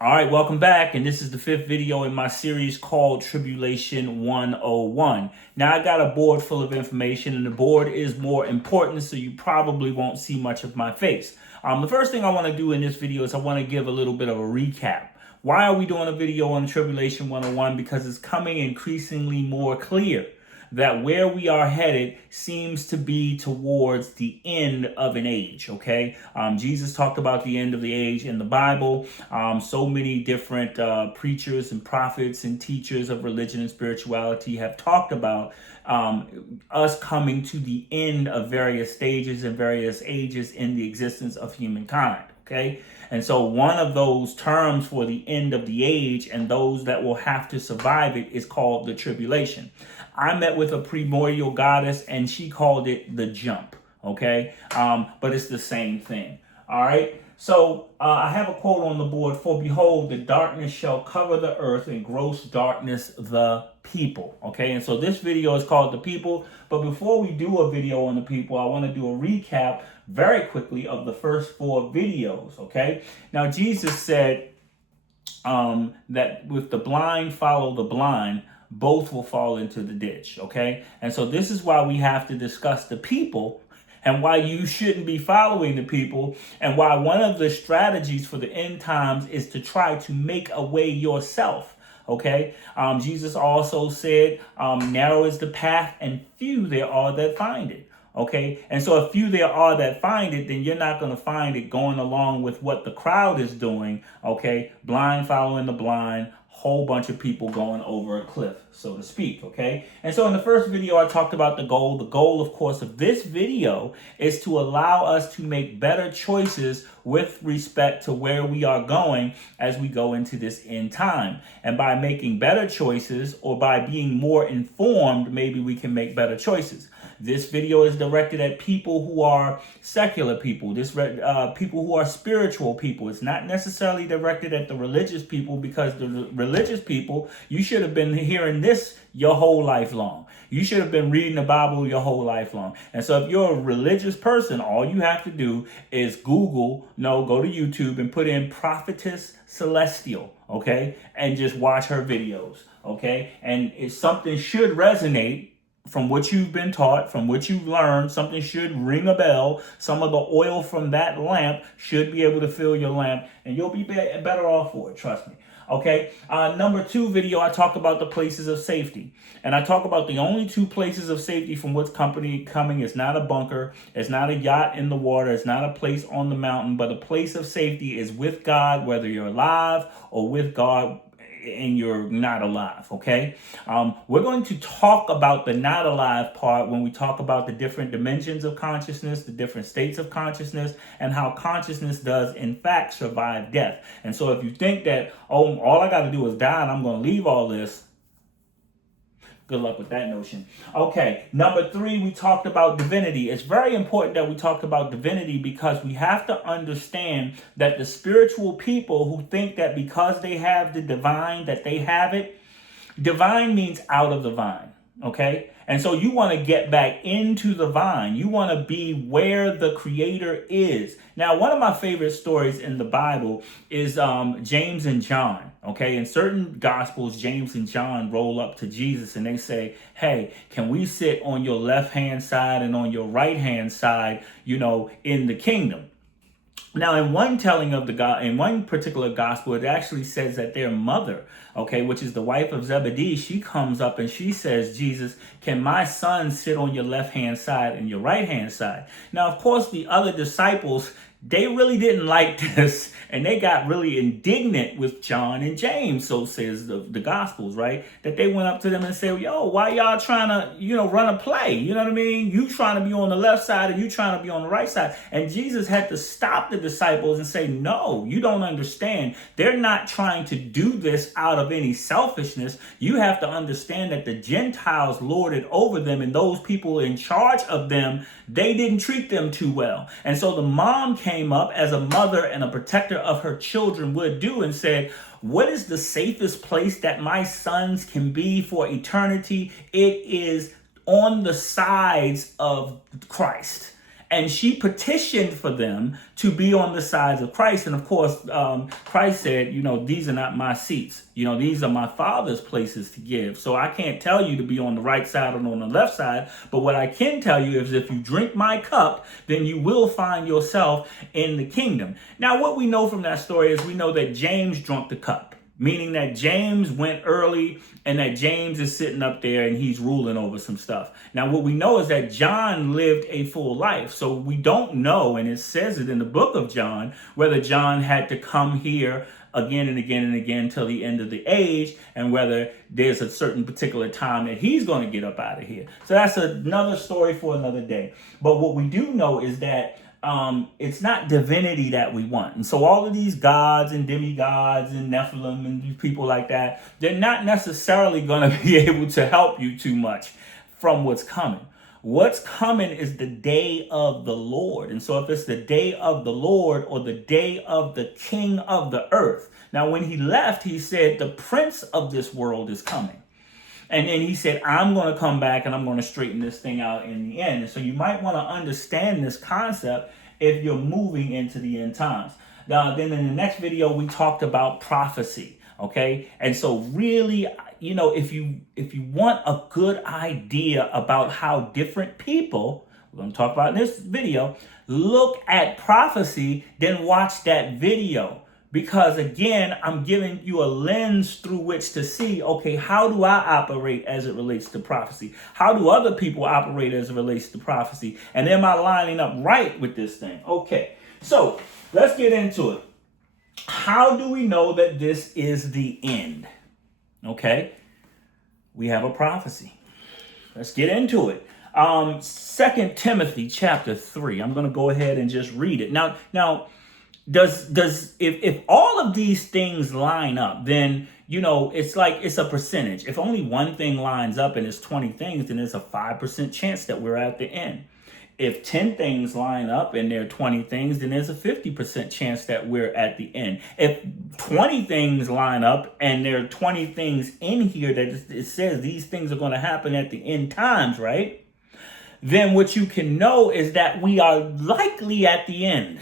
All right, welcome back. And this is the fifth video in my series called Tribulation 101. Now, I got a board full of information, and the board is more important, so you probably won't see much of my face. The first thing I want to do in this video is I want to give a little bit of a recap. Why are we doing a video on Tribulation 101? Because it's coming increasingly more clear that where we are headed seems to be towards the end of an age, okay? Jesus talked about the end of the age in the Bible. So many different preachers and prophets and teachers of religion and spirituality have talked about us coming to the end of various stages and various ages in the existence of humankind, okay? And so one of those terms for the end of the age and those that will have to survive it is called the tribulation. I met with a primordial goddess and she called it the jump, okay? But it's the same thing, all right? So I have a quote on the board: "For behold, the darkness shall cover the earth, and gross darkness the people." Okay, and so this video is called The People. But before we do a video on the people, I want to do a recap very quickly of the first four videos, okay? Now, Jesus said that with the blind follow the blind, both will fall into the ditch, okay? And so this is why we have to discuss the people and why you shouldn't be following the people, and why one of the strategies for the end times is to try to make a way yourself, okay? Jesus also said, narrow is the path and few there are that find it. Okay, and so if few there are that find it, then you're not going to find it going along with what the crowd is doing. Okay, blind following the blind, whole bunch of people going over a cliff, so to speak. Okay, and so in the first video, I talked about the goal. The goal, of course, of this video is to allow us to make better choices with respect to where we are going as we go into this end time. And by making better choices, or by being more informed, maybe we can make better choices. This video is directed at people who are secular people, people who are spiritual people. It's not necessarily directed at the religious people, because the religious people, you should have been hearing this your whole life long. You should have been reading the Bible your whole life long. And so if you're a religious person, all you have to do is go to YouTube and put in Prophetess Celestial, okay? And just watch her videos, okay? And if something should resonate from what you've been taught, from what you've learned, something should ring a bell. Some of the oil from that lamp should be able to fill your lamp, and you'll be better off for it, trust me. Okay, number two video, I talk about the places of safety. And I talk about the only two places of safety from what's coming. It's not a bunker. It's not a yacht in the water. It's not a place on the mountain. But a place of safety is with God, whether you're alive or with God and you're not alive, okay? We're going to talk about the not alive part when we talk about the different dimensions of consciousness, the different states of consciousness, and how consciousness does, in fact, survive death. And so if you think that, oh, all I got to do is die and I'm going to leave all this, good luck with that notion. Okay, number three, we talked about divinity. It's very important that we talked about divinity, because we have to understand that the spiritual people who think that because they have the divine, that they have it, divine means out of the vine, okay? And so you want to get back into the vine. You want to be where the Creator is. Now, one of my favorite stories in the Bible is James and John. Okay, in certain Gospels, James and John roll up to Jesus and they say, "Hey, can we sit on your left-hand side and on your right-hand side, in the kingdom?" Now, in one telling of in one particular gospel, it actually says that their mother, okay, which is the wife of Zebedee, she comes up and she says, "Jesus, can my son sit on your left-hand side and your right-hand side?" Now, of course, the other disciples, they really didn't like this, and they got really indignant with John and James, so says the Gospels, right? That they went up to them and said, "Yo, why y'all trying to, run a play? You know what I mean? You trying to be on the left side and you trying to be on the right side." And Jesus had to stop the disciples and say, "No, you don't understand. They're not trying to do this out of any selfishness. You have to understand that the Gentiles lorded over them, and those people in charge of them, they didn't treat them too well." And so the mom came up, as a mother and a protector of her children would do, and said, "What is the safest place that my sons can be for eternity? It is on the sides of Christ." And she petitioned for them to be on the sides of Christ. And of course, Christ said, these are not my seats. These are my Father's places to give. So I can't tell you to be on the right side or on the left side. But what I can tell you is if you drink my cup, then you will find yourself in the kingdom. Now, what we know from that story is we know that James drank the cup, meaning that James went early and that James is sitting up there and he's ruling over some stuff. Now, what we know is that John lived a full life. So we don't know, and it says it in the book of John, whether John had to come here again and again and again till the end of the age, and whether there's a certain particular time that he's going to get up out of here. So that's another story for another day. But what we do know is that it's not divinity that we want. And so all of these gods and demigods and Nephilim and people like that, they're not necessarily going to be able to help you too much from what's coming. What's coming is the day of the Lord. And so if it's the day of the Lord or the day of the King of the earth. Now, when he left, he said, the prince of this world is coming. And then he said, I'm going to come back and I'm going to straighten this thing out in the end. And so you might want to understand this concept if you're moving into the end times. Now, then in the next video, we talked about prophecy. Okay. And so really, if you want a good idea about how different people, we're going to talk about in this video, look at prophecy, then watch that video. Because again, I'm giving you a lens through which to see, okay, how do I operate as it relates to prophecy? How do other people operate as it relates to prophecy? And am I lining up right with this thing? Okay, so let's get into it. How do we know that this is the end? Okay, we have a prophecy. Let's get into it. 2 Timothy chapter 3. I'm going to go ahead and just read it. Now, if all of these things line up, then, it's like it's a percentage. If only one thing lines up and it's 20 things, then there's a 5% chance that we're at the end. If 10 things line up and there are 20 things, then there's a 50% chance that we're at the end. If 20 things line up and there are 20 things in here that it says these things are going to happen at the end times, right? Then what you can know is that we are likely at the end,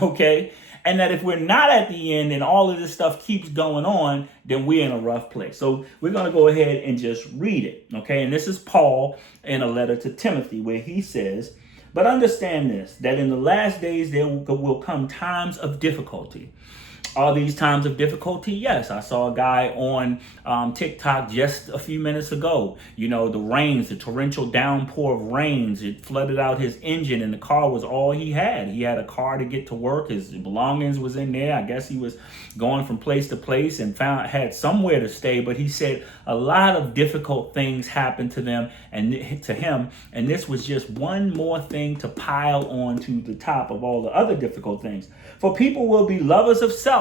okay? And that if we're not at the end and all of this stuff keeps going on, then we're in a rough place. So we're going to go ahead and just read it, okay? And this is Paul in a letter to Timothy where he says, but understand this, that in the last days there will come times of difficulty. Are these times of difficulty? Yes. I saw a guy on TikTok just a few minutes ago. The rains, the torrential downpour of rains, it flooded out his engine and the car was all he had. He had a car to get to work. His belongings was in there. I guess he was going from place to place and had somewhere to stay. But he said a lot of difficult things happened to them and to him. And this was just one more thing to pile on to the top of all the other difficult things. For people will be lovers of self.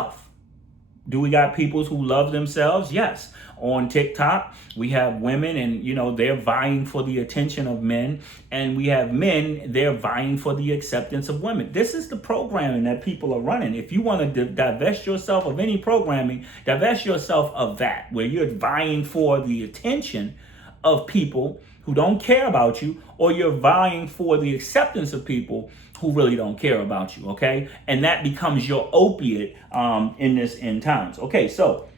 Do we got people who love themselves? Yes. On TikTok, we have women and, they're vying for the attention of men. And we have men, they're vying for the acceptance of women. This is the programming that people are running. If you want to divest yourself of any programming, divest yourself of that, where you're vying for the attention of people who don't care about you, or you're vying for the acceptance of people who really don't care about you, okay? And that becomes your opiate in this end times. Okay, so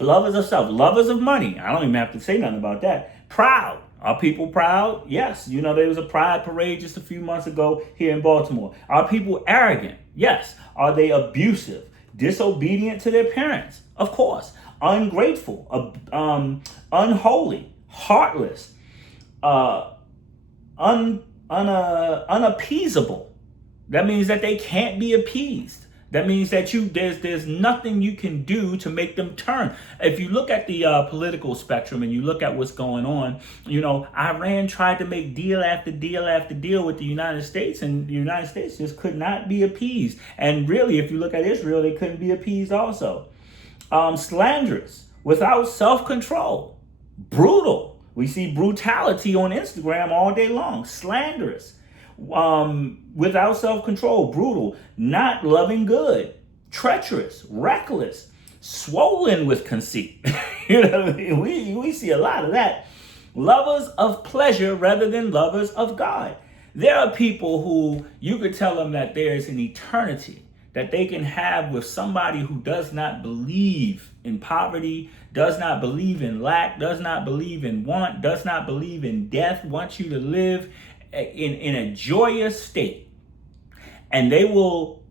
lovers of self, lovers of money. I don't even have to say nothing about that. Proud. Are people proud? Yes. There was a pride parade just a few months ago here in Baltimore. Are people arrogant? Yes. Are they abusive? Disobedient to their parents? Of course. Ungrateful, unholy, heartless, unappeasable. That means that they can't be appeased. That means that there's nothing you can do to make them turn. If you look at the political spectrum and you look at what's going on, Iran tried to make deal after deal after deal with the United States, and the United States just could not be appeased. And really, if you look at Israel, they couldn't be appeased also. Slanderous, without self-control, brutal. We see brutality on Instagram all day long. Slanderous, without self-control, brutal, not loving good, treacherous, reckless, swollen with conceit. We see a lot of that. Lovers of pleasure rather than lovers of God. There are people who you could tell them that there is an eternity that they can have with somebody who does not believe in poverty, does not believe in lack, does not believe in want, does not believe in death, wants you to live in a joyous state. And they will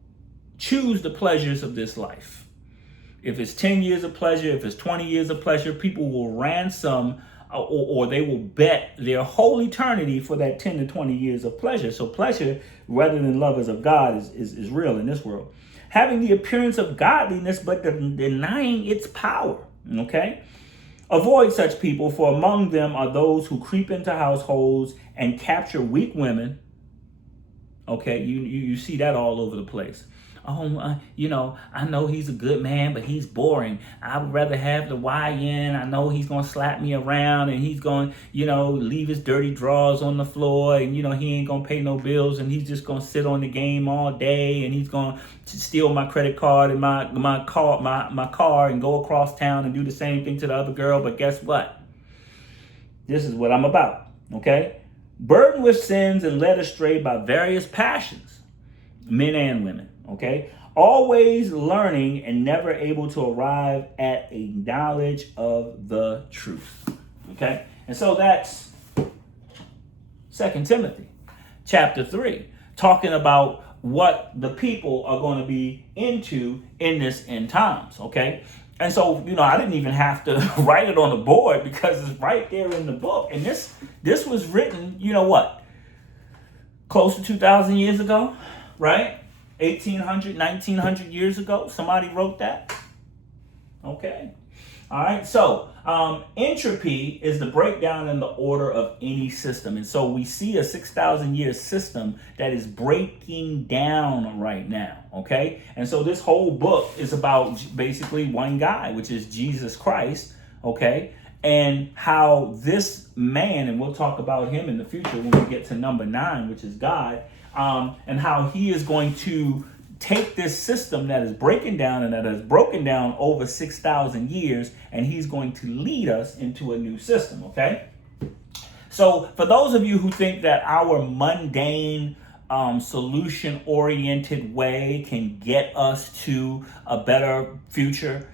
choose the pleasures of this life. If it's 10 years of pleasure, if it's 20 years of pleasure, people will ransom or they will bet their whole eternity for that 10 to 20 years of pleasure. So pleasure, rather than lovers of God, is real in this world. Having the appearance of godliness, but denying its power. Okay? Avoid such people, for among them are those who creep into households and capture weak women. Okay, you see that all over the place. Oh, I know he's a good man, but he's boring. I would rather have the YN. I know he's going to slap me around and he's going to, leave his dirty drawers on the floor and, he ain't going to pay no bills and he's just going to sit on the game all day and he's going to steal my credit card and my car and go across town and do the same thing to the other girl. But guess what? This is what I'm about, okay? Burdened with sins and led astray by various passions, men and women. Okay, always learning and never able to arrive at a knowledge of the truth. Okay, and so that's 2 Timothy chapter 3, talking about what the people are going to be into in this end times. Okay, and so I didn't even have to write it on the board because it's right there in the book. And this was written, close to 2,000 years ago, right? 1,800, 1,900 years ago, somebody wrote that. Okay. All right. So entropy is the breakdown in the order of any system. And so we see a 6,000 year system that is breaking down right now. Okay. And so this whole book is about basically one guy, which is Jesus Christ. Okay. And how this man, and we'll talk about him in the future when we get to number 9, which is God, and how he is going to take this system that is breaking down and that has broken down over 6,000 years, and he's going to lead us into a new system, okay? So for those of you who think that our mundane, solution-oriented way can get us to a better future,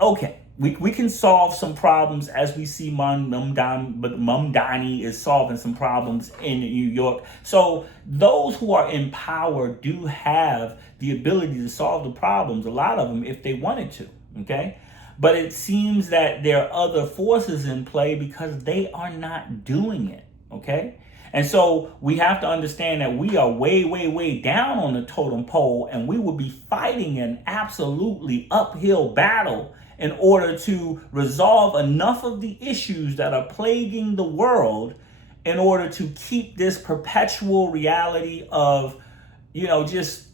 okay. We can solve some problems as we see Mamdani is solving some problems in New York. So those who are in power do have the ability to solve the problems, a lot of them, if they wanted to, okay? But it seems that there are other forces in play because they are not doing it, okay? And so we have to understand that we are way, way, way down on the totem pole, and we will be fighting an absolutely uphill battle in order to resolve enough of the issues that are plaguing the world in order to keep this perpetual reality of, just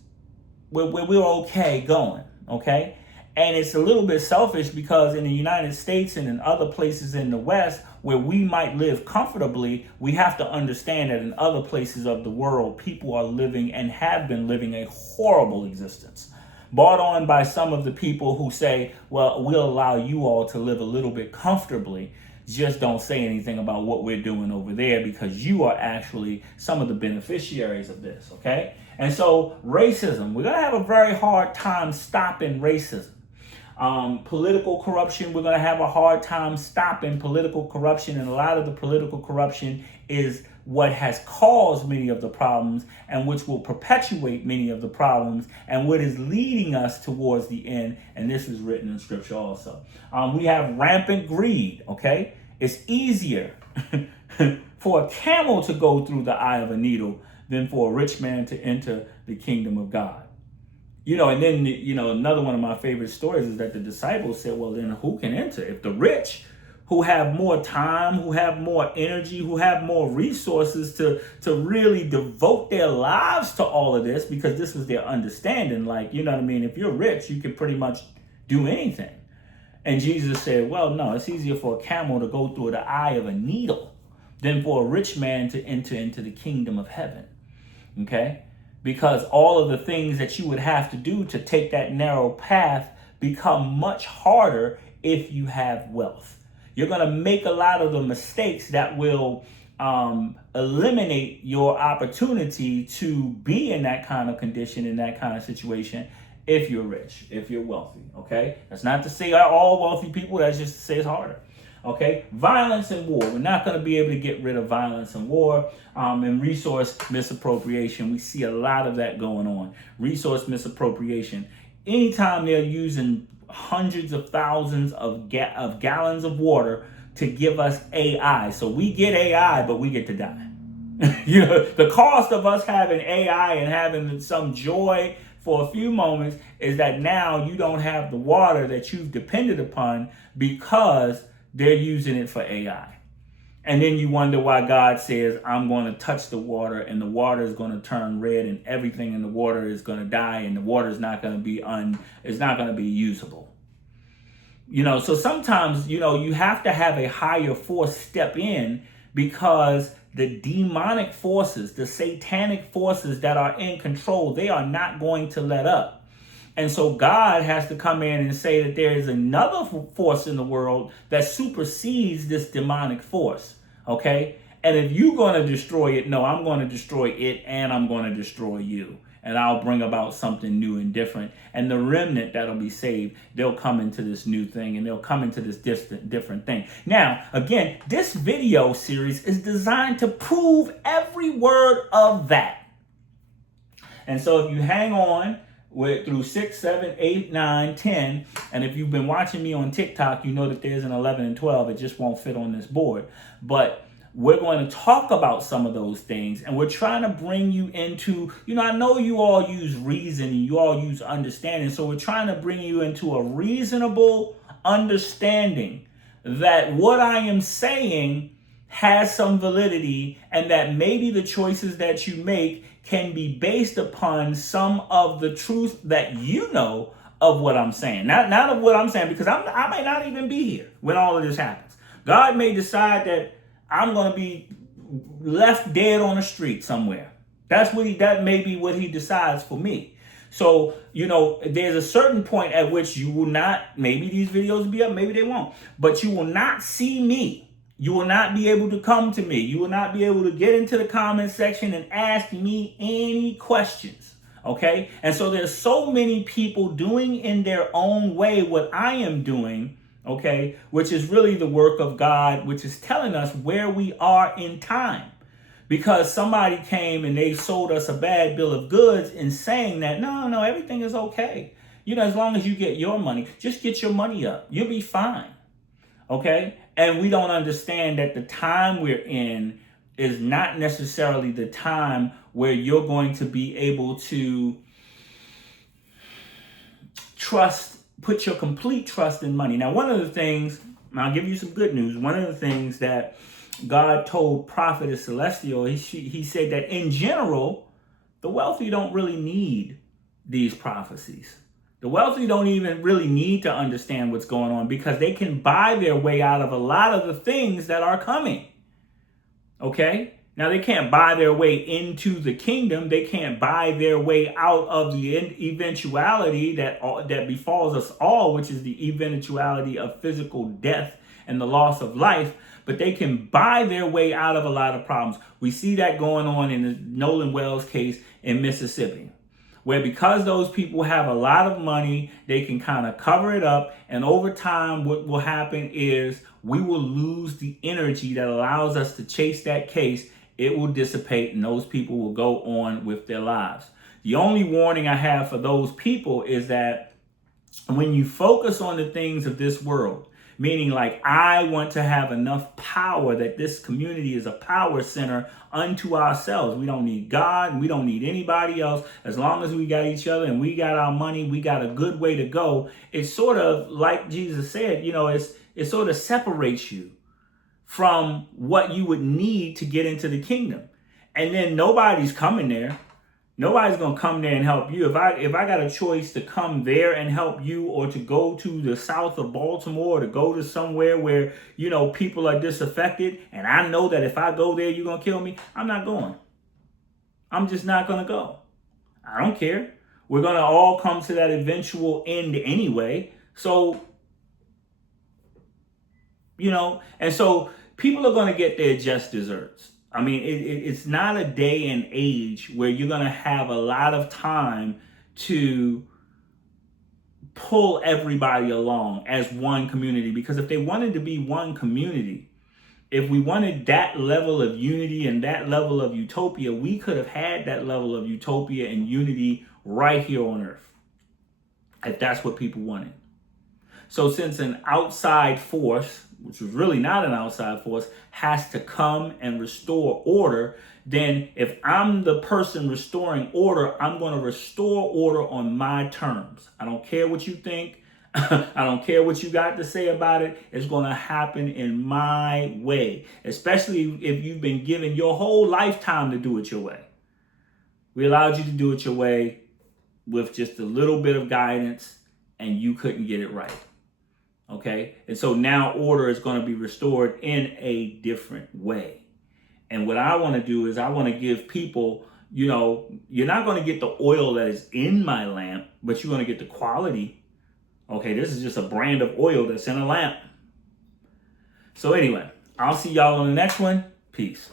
we're okay going, okay? And it's a little bit selfish because in the United States and in other places in the West where we might live comfortably, we have to understand that in other places of the world, people are living and have been living a horrible existence. Brought on by some of the people who say, well, we'll allow you all to live a little bit comfortably. Just don't say anything about what we're doing over there because you are actually some of the beneficiaries of this, okay? And so racism, we're going to have a very hard time stopping racism. Political corruption, we're going to have a hard time stopping political corruption. And a lot of the political corruption is what has caused many of the problems and which will perpetuate many of the problems and what is leading us towards the end. And this is written in scripture also. We have rampant greed, okay? It's easier for a camel to go through the eye of a needle than for a rich man to enter the kingdom of God. And then, another one of my favorite stories is that the disciples said, well, then who can enter? If the rich who have more time, who have more energy, who have more resources to really devote their lives to all of this, because this was their understanding. Like, if you're rich, you can pretty much do anything. And Jesus said, well, no, it's easier for a camel to go through the eye of a needle than for a rich man to enter into the kingdom of heaven. Okay? Because all of the things that you would have to do to take that narrow path become much harder if you have wealth. You're going to make a lot of the mistakes that will eliminate your opportunity to be in that kind of condition, in that kind of situation, if you're rich, if you're wealthy. Okay, that's not to say all wealthy people. That's just to say it's harder. Okay, violence and war. We're not going to be able to get rid of violence and war, and resource misappropriation. We see a lot of that going on. Resource misappropriation. Anytime they're using hundreds of thousands of gallons of water to give us AI. So we get AI, but we get to die. The cost of us having AI and having some joy for a few moments is that now you don't have the water that you've depended upon because they're using it for AI. And then you wonder why God says, I'm going to touch the water and the water is going to turn red and everything in the water is going to die and the water is not going to be it's not going to be usable. So sometimes, you have to have a higher force step in because the demonic forces, the satanic forces that are in control, they are not going to let up. And so God has to come in and say that there is another force in the world that supersedes this demonic force. Okay? And if you're going to destroy it, no, I'm going to destroy it and I'm going to destroy you. And I'll bring about something new and different. And the remnant that'll be saved, they'll come into this new thing and they'll come into this different thing. Now, again, this video series is designed to prove every word of that. And so if you hang on through 6, 7, 8, 9, 10, and if you've been watching me on TikTok, you know that there's an 11 and 12. It just won't fit on this board. But we're going to talk about some of those things, and we're trying to bring you into, I know you all use reason and you all use understanding, so we're trying to bring you into a reasonable understanding that what I am saying has some validity and that maybe the choices that you make can be based upon some of the truth that you know of what I'm saying. Not of what I'm saying, because I may not even be here when all of this happens. God may decide that I'm going to be left dead on the street somewhere. That may be what he decides for me. So, there's a certain point at which you will not, maybe these videos will be up, maybe they won't, but you will not see me. You will not be able to come to me. You will not be able to get into the comment section and ask me any questions. Okay? And so there's so many people doing in their own way what I am doing, okay, which is really the work of God, which is telling us where we are in time. Because somebody came and they sold us a bad bill of goods in saying that, no, everything is okay. As long as you get your money, just get your money up. You'll be fine. Okay? And we don't understand that the time we're in is not necessarily the time where you're going to be able to put your complete trust in money. Now, one of the things, and I'll give you some good news, one of the things that God told Prophetess Celestial, he said that in general, the wealthy don't really need these prophecies. The wealthy don't even really need to understand what's going on because they can buy their way out of a lot of the things that are coming. Okay? Now, they can't buy their way into the kingdom. They can't buy their way out of the eventuality that befalls us all, which is the eventuality of physical death and the loss of life. But they can buy their way out of a lot of problems. We see that going on in the Nolan Wells case in Mississippi, where because those people have a lot of money, they can kind of cover it up. And over time, what will happen is we will lose the energy that allows us to chase that case. It will dissipate and those people will go on with their lives. The only warning I have for those people is that when you focus on the things of this world, meaning like I want to have enough power that this community is a power center unto ourselves. We don't need God and we don't need anybody else. As long as we got each other and we got our money, we got a good way to go. It's sort of like Jesus said, it sort of separates you from what you would need to get into the kingdom. And then nobody's coming there. Nobody's going to come there and help you. If I got a choice to come there and help you, or to go to the south of Baltimore, or to go to somewhere where, people are disaffected, and I know that if I go there, you're going to kill me, I'm not going. I'm just not going to go. I don't care. We're going to all come to that eventual end anyway. So, and so people are going to get their just desserts. I mean, it's not a day and age where you're going to have a lot of time to pull everybody along as one community. Because if they wanted to be one community, if we wanted that level of unity and that level of utopia, we could have had that level of utopia and unity right here on earth, if that's what people wanted. So since an outside force, which was really not an outside force, has to come and restore order, then if I'm the person restoring order, I'm going to restore order on my terms. I don't care what you think. I don't care what you got to say about it. It's going to happen in my way, especially if you've been given your whole lifetime to do it your way. We allowed you to do it your way with just a little bit of guidance, and you couldn't get it right. Okay? And so now order is going to be restored in a different way. And what I want to do is I want to give people, you're not going to get the oil that is in my lamp, but you're going to get the quality. Okay, this is just a brand of oil that's in a lamp. So anyway, I'll see y'all on the next one. Peace.